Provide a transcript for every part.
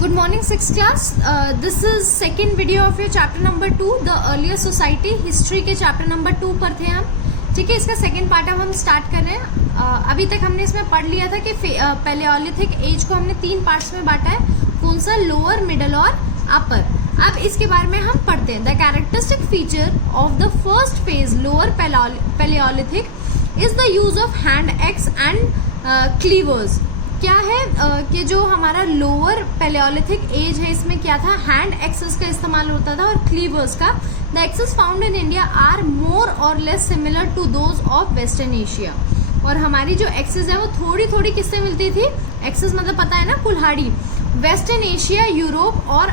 Good morning, 6th class. This is second video of your chapter number 2, the earlier society. History के chapter number 2 पर थे हम. ठीक है, इसका सेकेंड पार्ट अब हम स्टार्ट कर रहे हैं. अभी तक हमने इसमें पढ़ लिया था कि पैलियोलिथिक एज को हमने 3 पार्ट्स में बांटा है. कौन सा? लोअर, मिडल और अपर. अब इसके बारे में हम पढ़ते हैं. The characteristic feature of the first phase lower palaeolithic is the use of hand axe and cleavers. क्या है कि जो हमारा लोअर पैलियोलिथिक एज है इसमें क्या था? हैंड एक्सेस का इस्तेमाल होता था और क्लीवर्स का. The axes found in India are more or less similar to those of western Asia. और हमारी जो एक्सेस है वो थोड़ी थोड़ी किससे मिलती थी? एक्सेस मतलब पता है ना, कुल्हाड़ी. वेस्टर्न एशिया, यूरोप और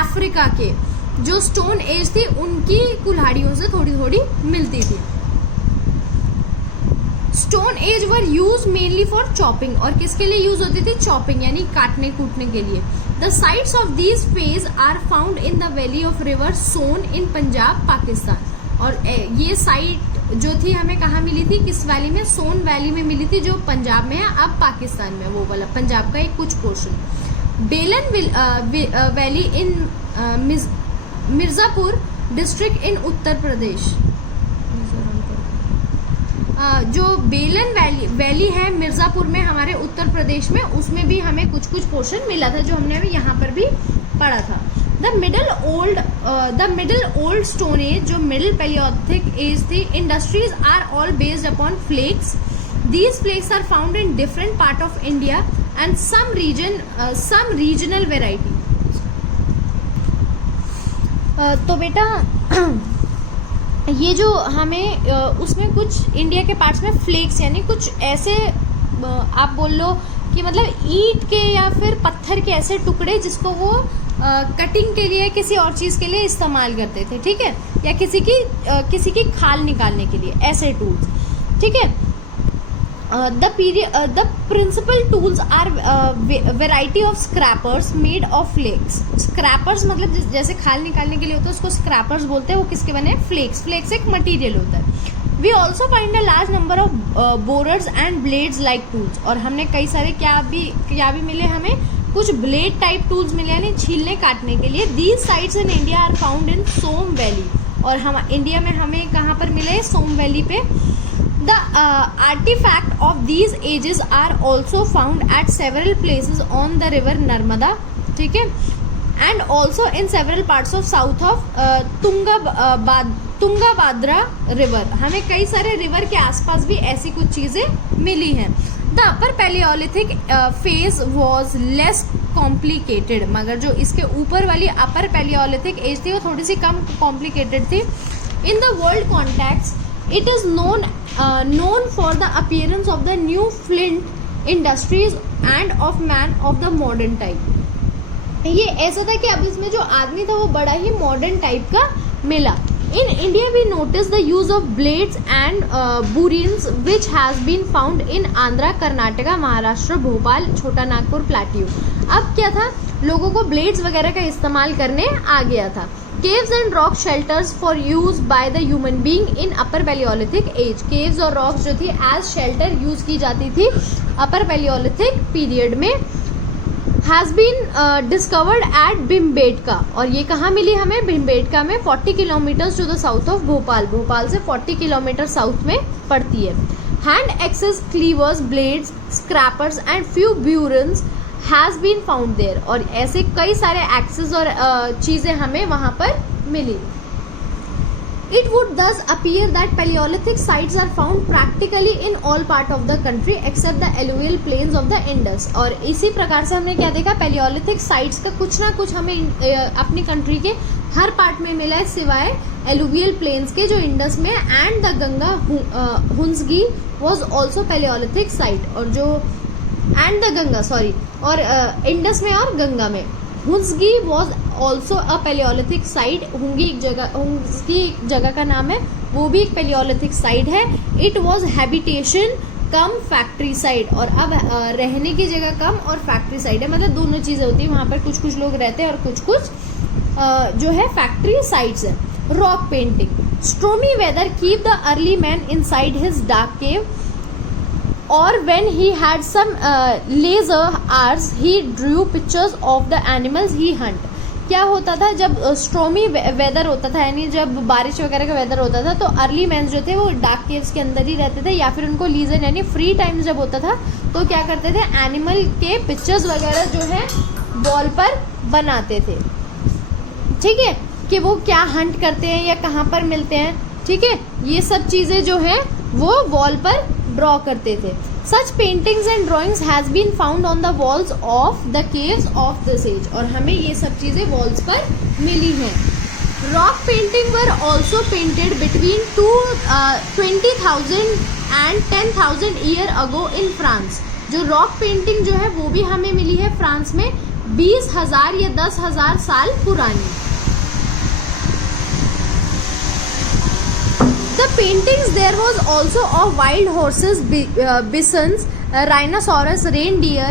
अफ्रीका के जो स्टोन एज थी उनकी कुल्हाड़ियों से थोड़ी थोड़ी मिलती थी. Stone age were use mainly for chopping. और किसके लिए यूज होती थी? चॉपिंग यानी काटने कूटने के लिए. The sites of these phase are found in the valley of river Son in Punjab, Pakistan. और ये साइट जो थी हमें कहाँ मिली थी? किस वैली में? सोन वैली में मिली थी, जो पंजाब में है, अब पाकिस्तान में. वो वाला पंजाब का एक कुछ portion. Belan valley in Mirzapur district in Uttar Pradesh. जो बेलन वैली है मिर्जापुर में हमारे उत्तर प्रदेश में, उसमें भी हमें कुछ कुछ पोर्शन मिला था जो हमने अभी यहाँ पर भी पढ़ा था. The middle old stone age, जो मिडिल पैलियोलिथिक एज थी, industries are all based upon flakes. These flakes are found in different part of India and some regional variety. तो बेटा ये जो हमें उसमें कुछ इंडिया के पार्ट्स में फ्लेक्स यानी कुछ ऐसे आप बोल लो कि मतलब ईंट के या फिर पत्थर के ऐसे टुकड़े जिसको वो कटिंग के लिए किसी और चीज़ के लिए इस्तेमाल करते थे. ठीक है, या किसी की खाल निकालने के लिए ऐसे टूल्स. ठीक है. The principal tools are variety of scrapers made of flakes. Scrapers मतलब जैसे खाल निकालने के लिए होता है उसको स्क्रैपर्स बोलते हैं. वो किसके बने? फ्लेक्स. फ्लेक्स एक मटेरियल होता है. We also find a large number of borers and blades like tools. और हमने कई सारे क्या भी मिले हमें? कुछ ब्लेड टाइप टूल्स मिले यानी छीलने काटने के लिए. These sites in India are found in Son valley. और हम इंडिया में हमें कहाँ पर मिले? सोम वैली पे. The artifact of these ages are also found at several places on the river Narmada. ठीक है, and also in several parts of south of Tungabhadra river. हमें कई सारे रिवर के आसपास भी ऐसी कुछ चीजें मिली हैं. The upper Paleolithic phase was less complicated. मगर जो इसके ऊपर वाली upper Paleolithic age थी वो थोड़ी सी कम complicated थी. In the world context, it is known for the appearance of the new flint industries and of man of the modern type. ये ऐसा था कि अब इसमें जो आदमी था वो बड़ा ही मॉडर्न टाइप का मिला. In India we notice the use of blades and burins which has been found in Andhra, Karnataka, Maharashtra, Bhopal, छोटा नागपुर, प्लाटियो. अब क्या था? लोगों को ब्लेड्स वगैरह का इस्तेमाल करने आ गया था. Caves and rock shelters for use by the human being in upper Paleolithic age. Caves और rocks जो थी as shelter यूज की जाती थी upper Paleolithic period में. Has been discovered at Bhimbetka. और ये कहाँ मिली हमें? Bhimbetka में 40 kilometers to the south of Bhopal. Bhopal से 40 किलोमीटर साउथ में पड़ती है. Hand axes, cleavers, blades, scrapers and few burins has been found there. और ऐसे कई सारे एक्सेस और चीज़ें हमें वहाँ पर मिली. It would thus appear that Paleolithic sites are found practically in all part of the country except the alluvial plains of the Indus. और इसी प्रकार से हमने क्या देखा? Paleolithic sites का कुछ ना कुछ हमें अपनी कंट्री के हर पार्ट में मिला है सिवाय alluvial plains के जो इंडस में. And the Ganga Hunsgi was also Paleolithic site. और जो एंड द गंगा और इंडस में और गंगा में. Hunsgi was also a palaeolithic site. Hunsgi एक जगह का नाम है, वो भी एक पैलियोलिथिक साइट है. It was habitation cum factory site. और अब रहने की जगह कम और फैक्ट्री साइट है, मतलब दोनों चीज़ें होती है. वहाँ पर कुछ कुछ लोग रहते हैं और कुछ जो है फैक्ट्री साइट्स है. Rock painting. Stormy weather keep the early man inside his dark cave. और when he had some leisure hours he drew pictures of the animals he hunt. क्या होता था जब स्ट्रोमी वेदर होता था, यानी जब बारिश वगैरह का वेदर होता था, तो अर्ली मैन्स जो थे वो डार्क केव्स के अंदर ही रहते थे, या फिर उनको लीजर यानी फ्री टाइम जब होता था तो क्या करते थे, एनिमल के पिक्चर्स वगैरह जो है वॉल पर बनाते थे, ठीक है, कि वो क्या हंट करते हैं या कहाँ पर मिलते हैं, ठीक है, ये सब चीज़ें जो है वो वॉल पर ड्रॉ करते थे. Such paintings and drawings has been found on the walls of the caves of this age. और हमें ये सब चीज़ें वॉल्स पर मिली हैं. Rock painting were also painted between 20,000 and 10,000 year ago in France. जो रॉक पेंटिंग जो है वो भी हमें मिली है फ्रांस में 20,000 या 10,000 साल पुरानी. The paintings there was also of wild horses, bisons, rhinoceros, reindeer,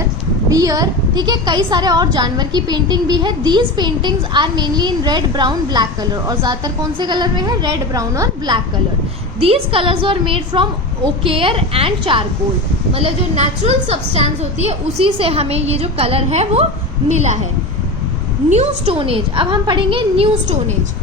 bear, ठीक है, कई सारे और जानवर की पेंटिंग भी है. These paintings are mainly in red, brown, black color. और ज़्यादातर कौन से कलर में है, रेड, ब्राउन और black colour. These colors were made from ochre and charcoal. मतलब जो नेचुरल सब्सटेंस होती है उसी से हमें ये जो कलर है वो मिला है. New stone age. अब हम पढ़ेंगे new stone age.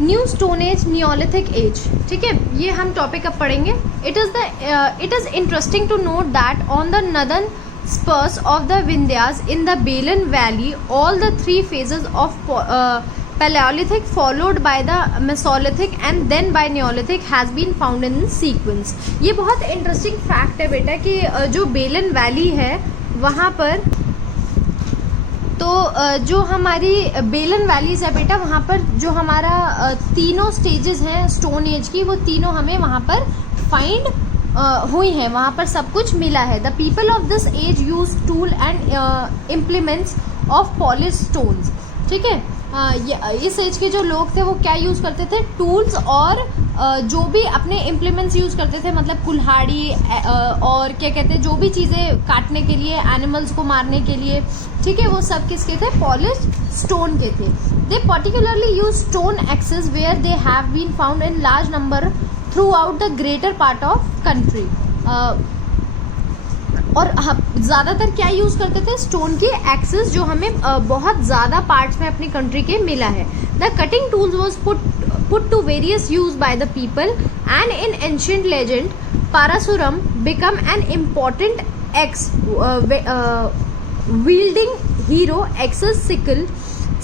New stone age, neolithic age, ठीक है, ये हम टॉपिक अब पढ़ेंगे. It is interesting to note that on the northern spurs of the Vindhyas in the Belan valley all the 3 phases of palaeolithic followed by the mesolithic and then by neolithic has been found in sequence. ये बहुत interesting fact है बेटा कि जो Belan valley है वहाँ पर, तो जो हमारी बेलन वैलीज है बेटा, वहाँ पर जो हमारा तीनों स्टेजेस हैं स्टोन एज की, वो तीनों हमें वहाँ पर फाइंड हुई हैं, वहाँ पर सब कुछ मिला है. The people of this age use tool and implements of polish stones, ठीक है. इस एज के जो लोग थे वो क्या यूज़ करते थे, टूल्स और जो भी अपने इम्प्लीमेंट्स यूज़ करते थे, मतलब कुल्हाड़ी और क्या कहते हैं, जो भी चीज़ें काटने के लिए, एनिमल्स को मारने के लिए, ठीक है, वो सब किसके थे, पॉलिश स्टोन के थे. They particularly use stone axes where they have been found in large number throughout the greater part of country. और ज़्यादातर क्या यूज़ करते थे, स्टोन के एक्सेस, जो हमें बहुत ज़्यादा पार्ट्स में अपनी कंट्री के मिला है. The cutting tools was put to various use by the people, and in ancient legend Parasuram become an important wielding hero. Axes, sickle,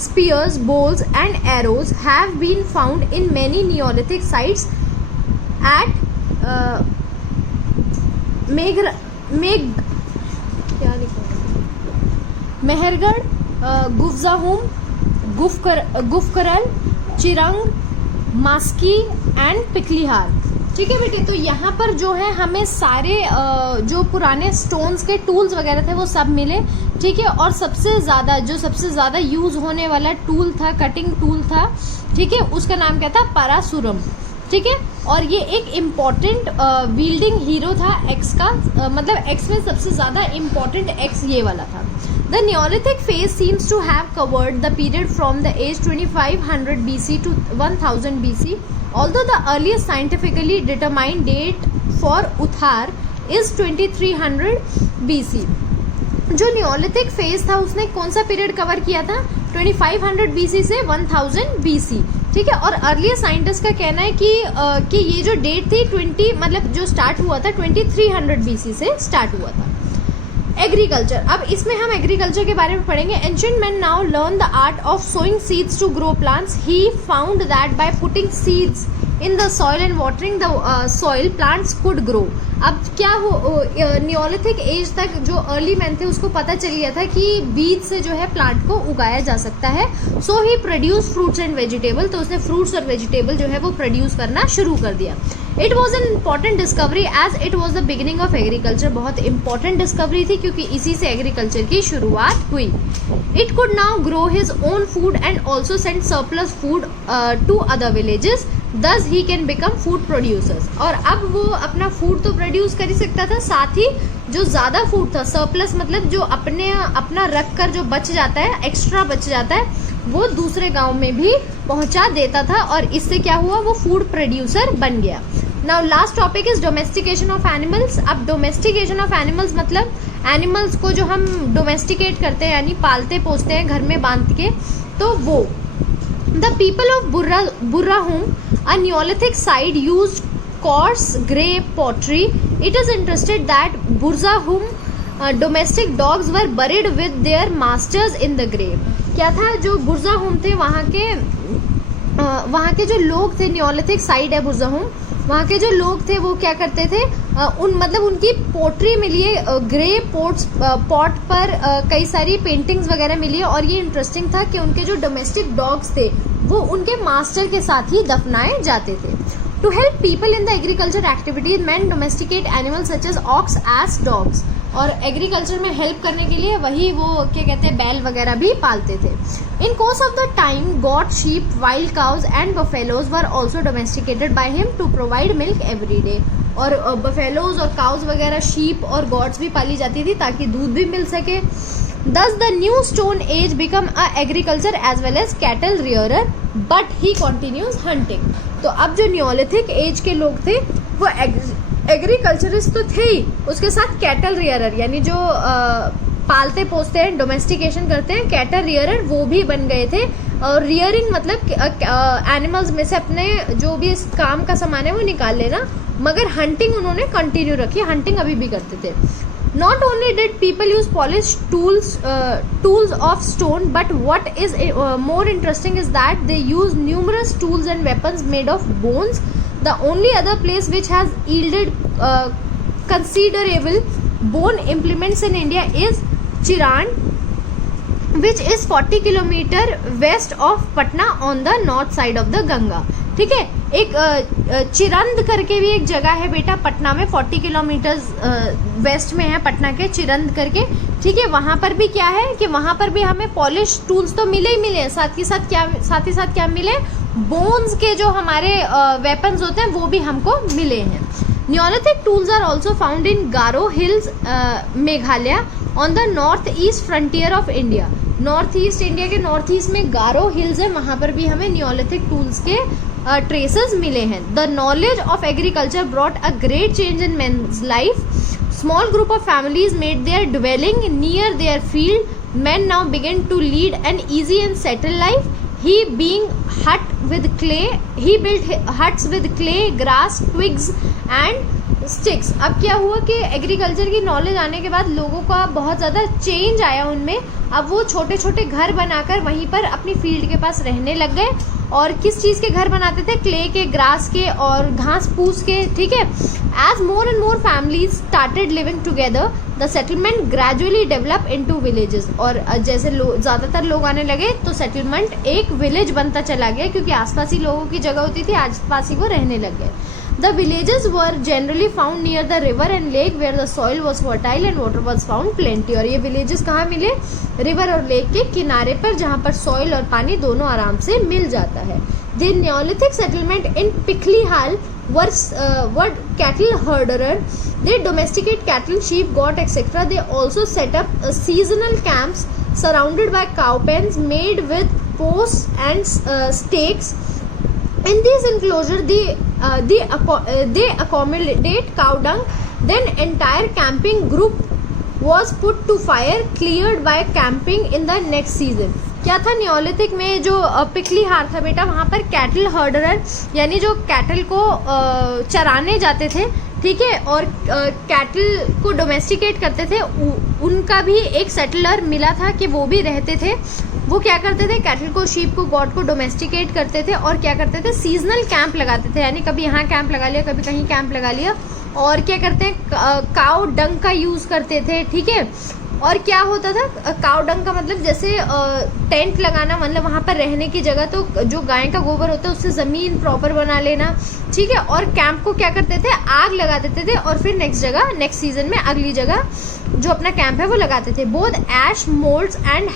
spears, bows and arrows have been found in many Neolithic sites at Mehrgarh, गुफजाहुम, Gufkral, Chirand, Maski and Piklihal, ठीक है बेटे. तो यहाँ पर जो है हमें सारे जो पुराने स्टोन्स के टूल्स वगैरह थे वो सब मिले, ठीक है. और सबसे ज़्यादा यूज़ होने वाला टूल था, कटिंग टूल था, ठीक है, उसका नाम क्या था, पारासुरम, ठीक है. और ये एक इम्पॉर्टेंट वील्डिंग हीरो था एक्स का, मतलब एक्स में सबसे ज़्यादा इम्पॉर्टेंट एक्स ये वाला था. The Neolithic phase seems to have covered the period from the age 2500 BC to 1000 BC, although the earliest scientifically determined date for Uthar is 2300 BC. जो नियोलिथिक फेज था उसने कौन सा पीरियड कवर किया था, 2500 BC से 1000 BC, ठीक है. और अर्ली साइंटिस्ट का कहना है कि ये जो डेट थी 20 मतलब जो स्टार्ट हुआ था 2300 BC से स्टार्ट हुआ था. एग्रीकल्चर. अब इसमें हम एग्रीकल्चर के बारे में पढ़ेंगे. Ancient man now learn the art of sowing seeds to grow plants. He found that by putting seeds in the soil and watering the soil plants could grow. अब क्या हो, नियोलिथिक एज तक जो early man थे उसको पता चल गया था कि बीज से जो है प्लांट को उगाया जा सकता है. सो ही प्रोड्यूस फ्रूट्स एंड वेजिटेबल. तो उसने फ्रूट्स और वेजिटेबल जो है वो प्रोड्यूस करना शुरू कर दिया. It was an important discovery as it was the beginning of agriculture. बहुत इंपॉर्टेंट डिस्कवरी थी क्योंकि इसी से एग्रीकल्चर की शुरुआत हुई. It could now grow his own food and also send surplus food to other villages. Thus he can become food producers. और अब वो अपना फूड तो प्रोड्यूस कर ही सकता था, साथ ही जो ज़्यादा फूड था, सरप्लस मतलब जो अपना रख कर जो बच जाता है, एक्स्ट्रा बच जाता है, वो दूसरे गांव में भी पहुंचा देता था. और इससे क्या हुआ, वो फूड प्रोड्यूसर बन गया. Now last topic is domestication of animals. अब डोमेस्टिकेशन ऑफ एनिमल्स मतलब एनिमल्स को जो हम डोमेस्टिकेट करते हैं यानी पालते पोसते हैं घर में बांध के, तो वो the people of Burzahom a neolithic site used coarse grey pottery. It is interested that Burzahum domestic dogs were buried with their masters in the grave. क्या था, जो बुर्जाहुम थे वहाँ के जो लोग थे, नियोलिथिक साइड है बुर्जाहुम, वहाँ के जो लोग थे वो क्या करते थे, उनकी पोट्री मिली है, ग्रे पॉट पर कई सारी पेंटिंग्स वगैरह मिली है। और ये इंटरेस्टिंग था कि उनके जो डोमेस्टिक डॉग्स थे वो उनके मास्टर के साथ ही दफनाए जाते थे। To help people in the agriculture activities, men domesticate animals such as ox, ass, dogs. और एग्रीकल्चर में हेल्प करने के लिए वही वो क्या कहते हैं बैल वगैरह भी पालते थे। In course of the time goat, sheep, wild cows and buffaloes were also domesticated by him to provide milk every day. और बफेलोज और काउज वगैरह, शीप और गॉड्स भी पाली जाती थी ताकि दूध भी मिल सके। Thus the new stone age become a agriculture as well as cattle rearer, but he continues hunting. तो अब जो नियोलिथिक एज के लोग थे वो एग्रीकल्चरिस्ट तो थे ही, उसके साथ कैटल रियरर यानी जो पालते पोसते हैं, डोमेस्टिकेशन करते हैं, कैटल रियरर वो भी बन गए थे। और रियरिंग मतलब एनिमल्स में से अपने जो भी इस काम का सामान है वो निकाल लेना, मगर हंटिंग उन्होंने कंटिन्यू रखी, हंटिंग अभी भी करते थे। Not only did people use polished tools of stone, but what is more interesting is that they use numerous tools and weapons made of bones. The only other place which has yielded considerable bone implements in India is Chiran, which is 40 kilometer west of Patna on the north side of the Ganga. ठीक है, एक चिरंद करके भी एक जगह है बेटा पटना में, 40 किलोमीटर वेस्ट में है पटना के, चिरंद करके। ठीक है, वहाँ पर भी क्या है कि वहाँ पर भी हमें पॉलिश टूल्स तो मिले ही मिले, साथ ही साथ क्या मिले, बोन्स के जो हमारे वेपन्स होते हैं वो भी हमको मिले हैं। Neolithic tools are also found in Garo hills, Meghalaya, on the north east frontier of India. North east India के नॉर्थ ईस्ट में गारो हिल्स है, वहाँ पर भी हमें नियोलिथिक टूल्स के traces मिले हैं। The knowledge of agriculture brought a great change in men's life. Small group of families made their dwelling near their field. Men now began to lead an easy and settled life. He built huts with clay, grass, twigs and sticks. अब क्या हुआ कि agriculture की knowledge आने के बाद लोगों का बहुत ज़्यादा चेंज आया उनमें। अब वो छोटे छोटे घर बनाकर वहीं पर अपनी फील्ड के पास रहने लग गए। और किस चीज़ के घर बनाते थे, क्ले के, ग्रास के और घास फूस के। ठीक है, as more and more families started living together, the settlement gradually develop into villages. और जैसे ज़्यादातर लोग आने लगे तो सेटलमेंट एक विलेज बनता चला गया, क्योंकि आसपास ही लोगों की जगह होती थी, आसपास ही वो रहने लग गए। The villages were generally found near the river and lake where the soil was fertile and water was found plenty. और ये villages कहाँ मिले, रिवर और लेक के किनारे पर, जहाँ पर सॉइल और पानी दोनों आराम से मिल जाता है। The Neolithic settlement in Pikhlihal were cattle herderer. They domesticate cattle, sheep, goat, etc. They also set up seasonal camps surrounded by cow pens made with posts and stakes. In these enclosures, they accommodate cow dung. Then entire camping group was put to fire, cleared by camping in the next season. क्या था Neolithic में, जो पिकलीहार था बेटा, वहाँ पर cattle हर्डरर यानी जो कैटल को चराने जाते थे, ठीक है, और कैटल को डोमेस्टिकेट करते थे, उनका भी एक सेटलर मिला था कि वो भी रहते थे। वो क्या करते थे, कैटल को, शीप को, गॉट को डोमेस्टिकेट करते थे और क्या करते थे, सीजनल कैंप लगाते थे, यानी कभी यहाँ कैंप लगा लिया, कभी कहीं कैंप लगा लिया। और क्या करते हैं, काउ डंग का यूज़ करते थे। ठीक है, और क्या होता था, काउ डंग का मतलब जैसे टेंट लगाना, मतलब वहाँ पर रहने की जगह, तो जो गाय का गोबर होता है उससे ज़मीन प्रॉपर बना लेना। ठीक है, और कैंप को क्या करते थे, आग लगा देते थे और फिर नेक्स्ट सीजन में अगली जगह जो अपना कैंप है वो लगाते थे। Both ash mounds and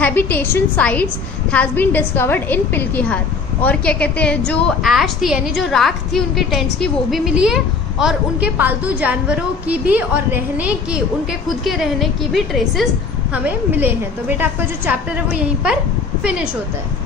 habitation sites has been discovered in Piklihal. और क्या कहते हैं, जो ऐश थी यानी जो राख थी उनके टेंट्स की, वो भी मिली है, और उनके पालतू जानवरों की भी, और रहने की, उनके खुद के रहने की भी ट्रेसेस हमें मिले हैं। तो बेटा आपका जो चैप्टर है वो यहीं पर फिनिश होता है।